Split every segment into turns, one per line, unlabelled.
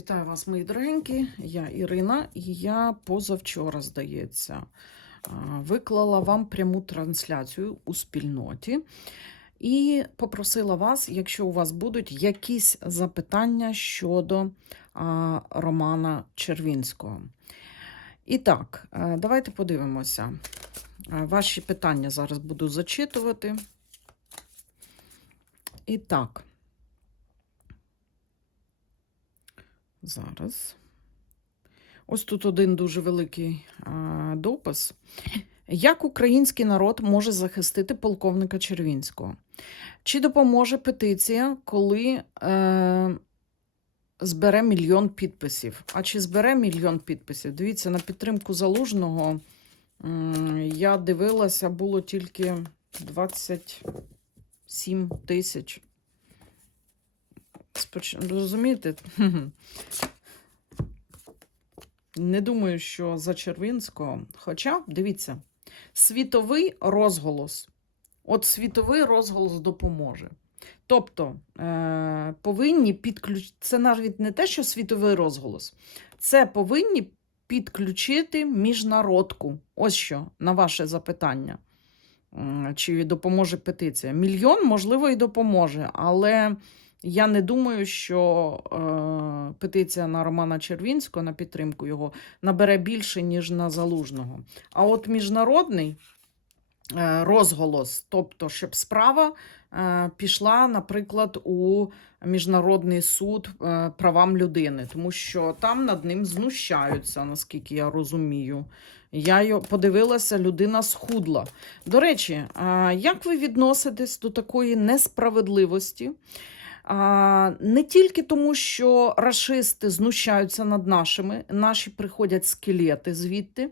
Вітаю вас, мої дорогенькі. Я Ірина, і я позавчора, здається, виклала вам пряму трансляцію у спільноті і попросила вас, якщо у вас будуть якісь запитання щодо Романа Червінського. І так, давайте подивимося. Ваші питання зараз буду зачитувати. І так. Зараз. Ось тут один дуже великий а, допис. Як український народ може захистити полковника Червінського? Чи допоможе петиція, коли е, збере мільйон підписів? А чи збере мільйон підписів? Дивіться, на підтримку залужного я дивилася, було тільки 27 тисяч. Споч... Розумієте? Не думаю, що за Червінського. Хоча, дивіться, світовий розголос. От світовий розголос допоможе. Тобто е- повинні підключити. Це навіть не те, що світовий розголос. Це повинні підключити міжнародку. Ось що на ваше запитання. Чи допоможе петиція? Мільйон, можливо, і допоможе, але я не думаю, що е, петиція на Романа Червінського на підтримку його набере більше, ніж на залужного. А от міжнародний е, розголос, тобто, щоб справа е, пішла, наприклад, у Міжнародний суд е, правам людини, тому що там над ним знущаються, наскільки я розумію. Я його подивилася, людина схудла. До речі, е, як ви відноситесь до такої несправедливості? Не тільки тому, що рашисти знущаються над нашими, наші приходять скелети звідти.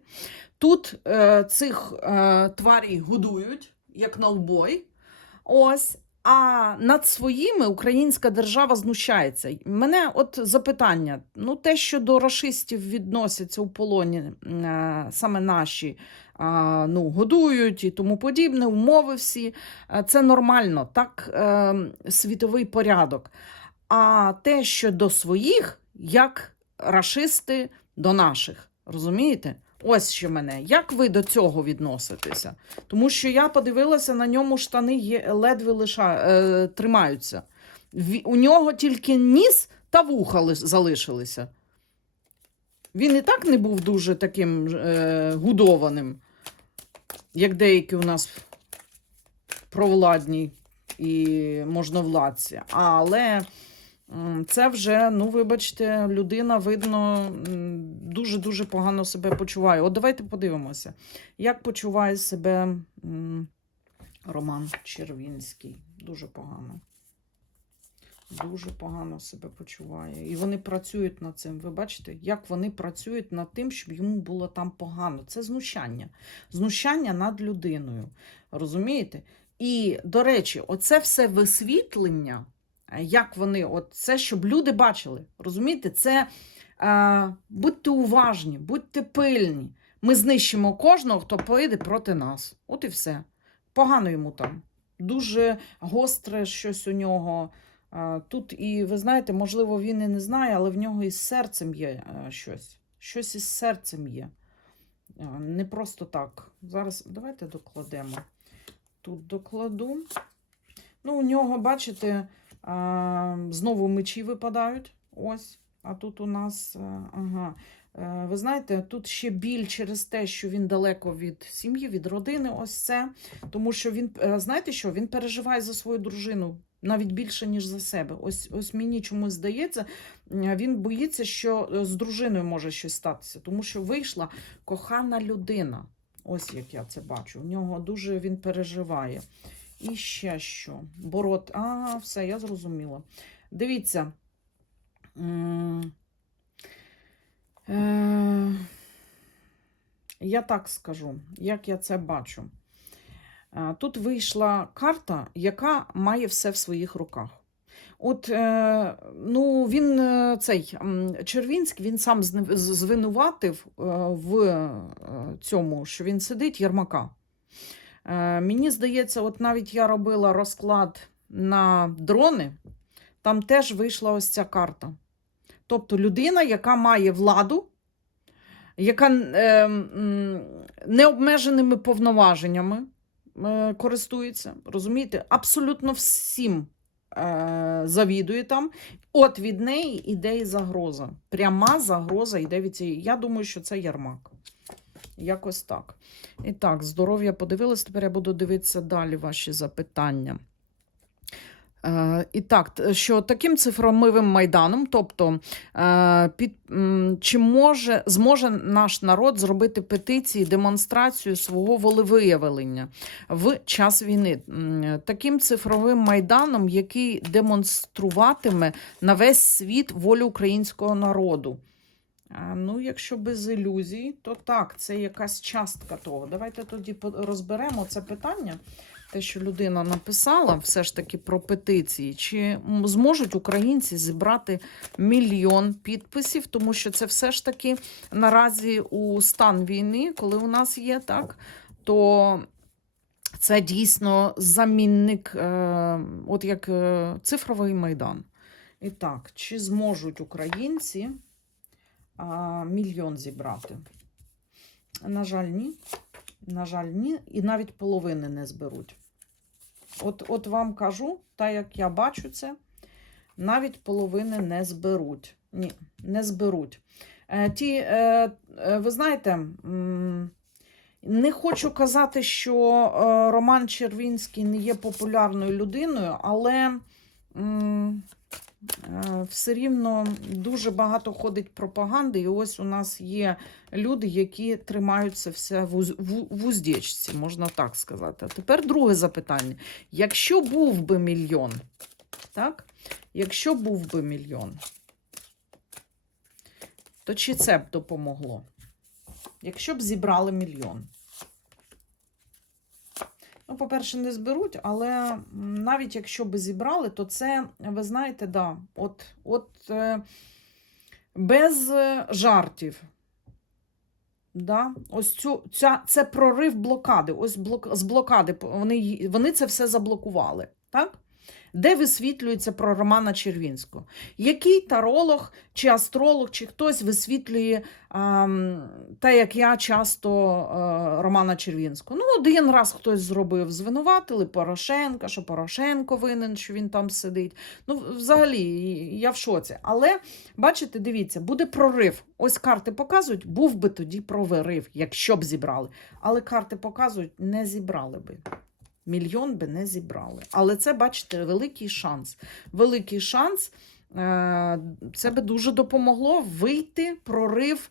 Тут е, цих е, тварій годують, як на убой. Ось. А над своїми українська держава знущається. Мене от запитання: ну, те, що до рашистів відносяться у полоні е, саме наші, ну, годують і тому подібне, умови всі, е, це нормально, так е, світовий порядок. А те, що до своїх, як рашисти до наших, розумієте? Ось що мене. Як ви до цього відноситеся? Тому що я подивилася, на ньому штани є, ледве лиша, е, тримаються. Ві- У нього тільки ніс та вуха лиш- залишилися. Він і так не був дуже таким е, гудованим, як деякі у нас провладні і можновладці. Але це вже, ну, вибачте, людина, видно, дуже-дуже погано себе почуває. От давайте подивимося, як почуває себе Роман Червінський. Дуже погано. Дуже погано себе почуває. І вони працюють над цим. Ви бачите, як вони працюють над тим, щоб йому було там погано. Це знущання. Знущання над людиною. Розумієте? І, до речі, оце все висвітлення, як вони, от це, щоб люди бачили. Розумієте, це е, будьте уважні, будьте пильні. Ми знищимо кожного, хто поїде проти нас. От і все. Погано йому там. Дуже гостре щось у нього. А, Тут і ви знаєте, можливо, він і не знає, але в нього із серцем є е, щось. Щось із серцем є. Не просто так. Зараз давайте докладемо. Тут докладу. Ну, у нього, бачите, знову мечі випадають. Ось. А тут у нас, е, ага. Е, Ви знаєте, тут ще біль через те, що він далеко від сім'ї, від родини. Ось це. Тому що він, е, знаєте що, він переживає за свою дружину навіть більше, ніж за себе. Ось, ось мені чомусь здається, він боїться, що з дружиною може щось статися, тому що вийшла кохана людина. Ось як я це бачу. У нього дуже він переживає. І ще що? Борот. А, все, я зрозуміла. Дивіться. Е, я так скажу, як я це бачу. Е, Тут вийшла карта, яка має все в своїх руках. От, е, ну, він цей Червінськ, він сам звинуватив в цьому, що він сидить Єрмака. Е, Мені здається, от навіть я робила розклад на дрони, там теж вийшла ось ця карта. Тобто людина, яка має владу, яка е, необмеженими повноваженнями е, користується, розумієте, абсолютно всім е, завідує там. От від неї іде і загроза. Пряма загроза йде від цієї. Я думаю, що це Ярмак. Якось так. І так, здоров'я подивилась. Тепер я буду дивитися далі ваші запитання. Е, і так, що таким цифровим майданом, тобто, е, під, чи може, зможе наш народ зробити петиції, демонстрацію свого волевиявлення в час війни, таким цифровим майданом, який демонструватиме на весь світ волю українського народу. Ну, якщо без ілюзій, то так, це якась частка того. Давайте тоді розберемо це питання. Те, що людина написала, все ж таки про петиції, чи зможуть українці зібрати мільйон підписів, тому що це все ж таки наразі у стан війни, коли у нас є так, то це дійсно замінник, е, от як е, цифровий майдан. І так, чи зможуть українці а, мільйон зібрати? На жаль, ні. На жаль, ні. І навіть половини не зберуть. От, от вам кажу, так як я бачу це, навіть половини не зберуть. Ні, не зберуть. Е, ті, е, е, ви знаєте, не хочу казати, що е, Роман Червінський не є популярною людиною, але все рівно дуже багато ходить пропаганди, і ось у нас є люди, які тримаються все в уздечці, можна так сказати. А тепер друге запитання. Якщо був би мільйон, так? Якщо був би мільйон, то чи це б допомогло? Якщо б зібрали мільйон. По-перше, не зберуть, але навіть якщо би зібрали, то це, ви знаєте, да, от, от е, без жартів. Да? Ось цю, ця, це прорив блокади. Ось блок, з блокади вони, вони це все заблокували. Так? Де висвітлюється про Романа Червінського? Який таролог чи астролог, чи хтось висвітлює, ам, та як я часто е, Романа Червінського? Ну, один раз хтось зробив, звинуватили Порошенка, що Порошенко винен, що він там сидить. Ну, взагалі, я в шоці. Але Бачите, дивіться, буде прорив. Ось карти показують, був би тоді прорив, якщо б зібрали. Але карти показують, не зібрали би. Мільйон би не зібрали. Але це, бачите, великий шанс. Великий шанс. Е, Це би дуже допомогло вийти прорив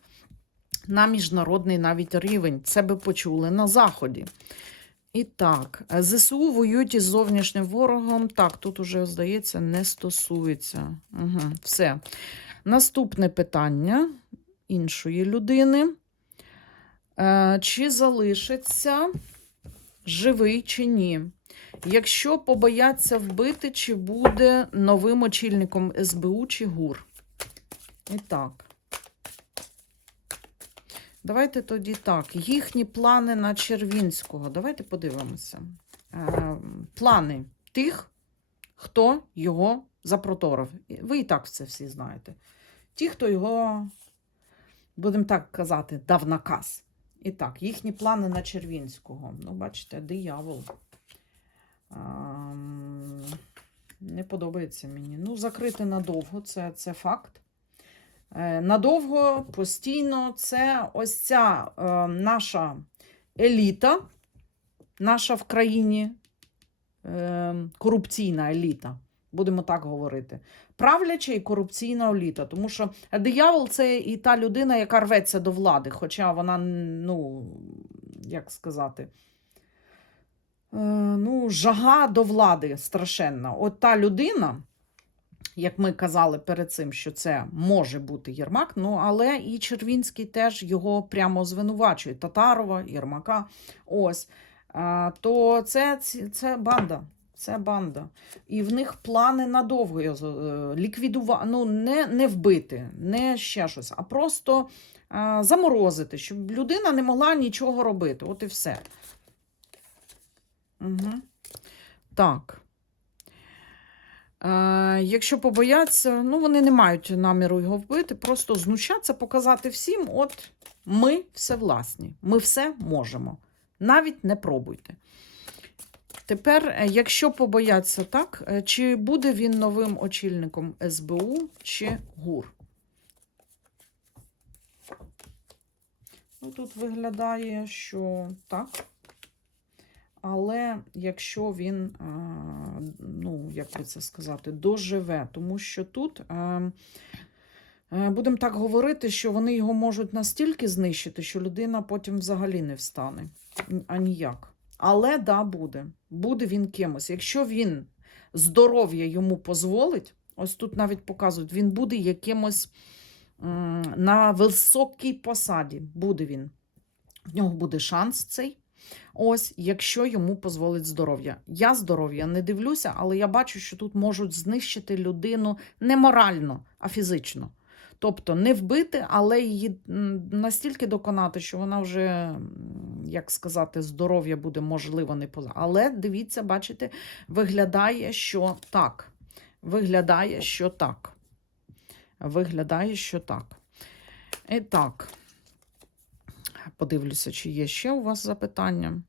на міжнародний навіть рівень. Це би почули на Заході. І так, ЗСУ воюють із зовнішнім ворогом. Так, тут уже, здається, не стосується. Угу, все. Наступне питання іншої людини. Е, Чи залишиться живий чи ні? Якщо побояться вбити, чи буде новим очільником СБУ чи ГУР? І так. Давайте тоді так. Їхні плани на Червінського. Давайте подивимося. Е, Плани тих, хто його запроторив. Ви і так це всі знаєте. Ті, хто його, будемо так казати, дав наказ. І так, їхні плани на Червінського. Ну, бачите, диявол. Не подобається мені. Ну, закрити надовго, це, це факт. Е, Надовго, постійно, це ось ця е, наша еліта, наша в країні е, корупційна еліта, будемо так говорити. Правляча і корупційна еліта. Тому що диявол це і та людина, яка рветься до влади, хоча вона, ну, як сказати, е, ну, жага до влади страшенна. От та людина, як ми казали перед цим, що це може бути Єрмак, ну але і Червінський теж його прямо звинувачує. Татарова, Єрмака. Ось. То це, це банда. Це банда. І в них плани надовго ліквідувати, ну, не, не вбити, не ще щось, а просто а, заморозити, щоб людина не могла нічого робити. От і все. Угу. Так. Е, якщо побояться, ну вони не мають наміру його вбити, просто знущатися, показати всім, от ми все власні, ми все можемо. Навіть не пробуйте. Тепер, е, якщо побояться так, е, чи буде він новим очільником СБУ чи ГУР? Ну, тут виглядає, що так. Але якщо він, ну, як би це сказати, доживе, тому що тут, е, будемо так говорити, що вони його можуть настільки знищити, що людина потім взагалі не встане. А ніяк. Але да, буде. Буде він кимось. Якщо він здоров'я йому дозволить, ось тут навіть показують, він буде якимось на високій посаді. Буде він. В нього буде шанс цей. Ось, якщо йому дозволить здоров'я. Я здоров'я не дивлюся, але я бачу, що тут можуть знищити людину не морально, а фізично. Тобто не вбити, але її настільки доконати, що вона вже, як сказати, здоров'я буде можливо не поза. Але дивіться, бачите, виглядає, що так. Виглядає, що так. Виглядає, що так. І так. Подивлюся, чи є ще у вас запитання.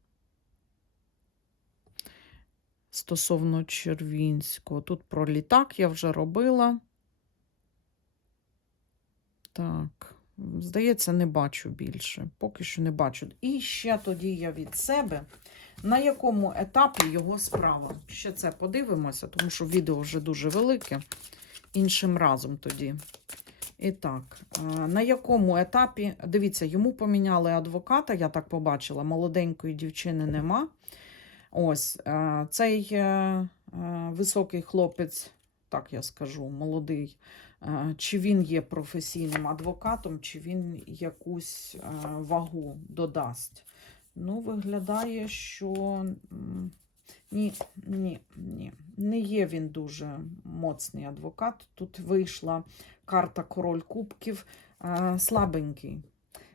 Стосовно Червінського. Тут про літак я вже робила. Так, здається, не бачу більше. Поки що не бачу. І ще тоді я від себе. На якому етапі його справа? Ще це подивимося, тому що відео вже дуже велике. Іншим разом тоді. І так, на якому етапі, дивіться, йому поміняли адвоката, я так побачила, молоденької дівчини нема. Ось цей е, е, високий хлопець, так я скажу, молодий, чи він є професійним адвокатом, чи він якусь е, вагу додасть. Ну, виглядає, що ні, ні, ні, не є він дуже моцний адвокат. Тут вийшла карта король кубків. Е, слабенький.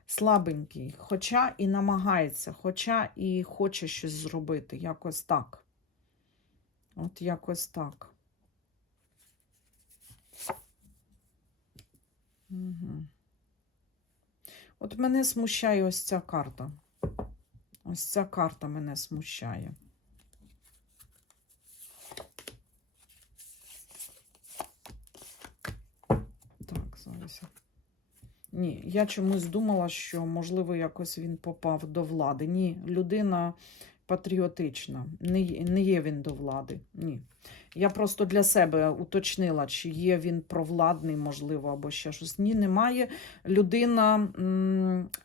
Слабенький, хоча і намагається, хоча і хоче щось зробити. Якось так. От якось так. От мене смущає ось ця карта. Ось ця карта мене смущає. Так, зараз. Ні, я чомусь думала, що, можливо, якось він попав до влади. Ні, людина патріотична. Не, не є він до влади. Ні. Я просто для себе уточнила, чи є він провладний, можливо, або ще щось. Ні, немає. Людина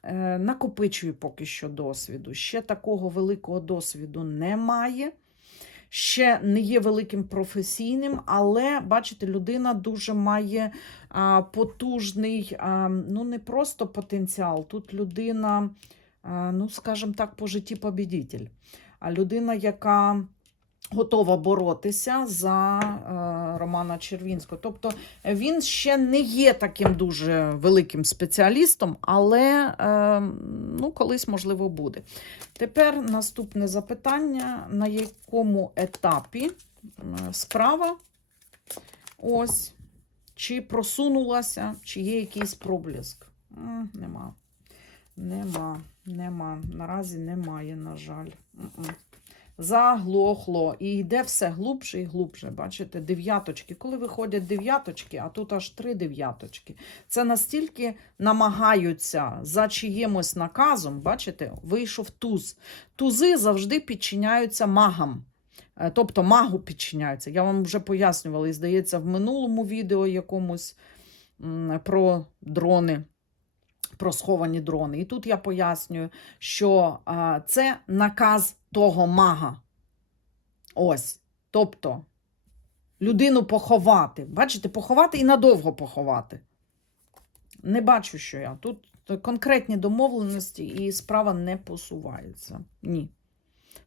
е, накопичує поки що досвіду. Ще такого великого досвіду немає. Ще не є великим професійним, але бачите, людина дуже має а, потужний, а, ну не просто потенціал. Тут людина, ну скажімо так, по житті побідітель. А людина, яка готова боротися за е, Романа Червінського. Тобто він ще не є таким дуже великим спеціалістом, але е, ну, колись, можливо, буде. Тепер наступне запитання: на якому етапі справа? Ось. Чи просунулася, чи є якийсь проблиск? Нема. Нема, нема. Наразі немає, на жаль. Заглохло. І йде все глубше і глубше. Бачите, дев'яточки. Коли виходять дев'яточки, а тут аж три дев'яточки. Це настільки намагаються за чиємось наказом, бачите, вийшов туз. Тузи завжди підчиняються магам. Е, Тобто магу підчиняються. Я вам вже пояснювала, і здається, в минулому відео якомусь про дрони, про сховані дрони. І тут я пояснюю, що це наказ того мага. Ось. Тобто людину поховати. Бачите, поховати і надовго поховати. Не бачу, що я. Тут конкретні домовленості і справа не посувається. Ні.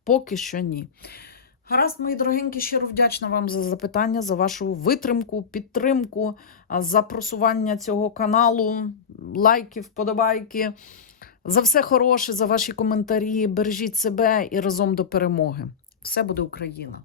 Поки що ні. Гаразд, мої дорогенькі, щиро вдячна вам за запитання, за вашу витримку, підтримку, за просування цього каналу, лайки, вподобайки. За все хороше, за ваші коментарі. Бережіть себе і разом до перемоги. Все буде Україна!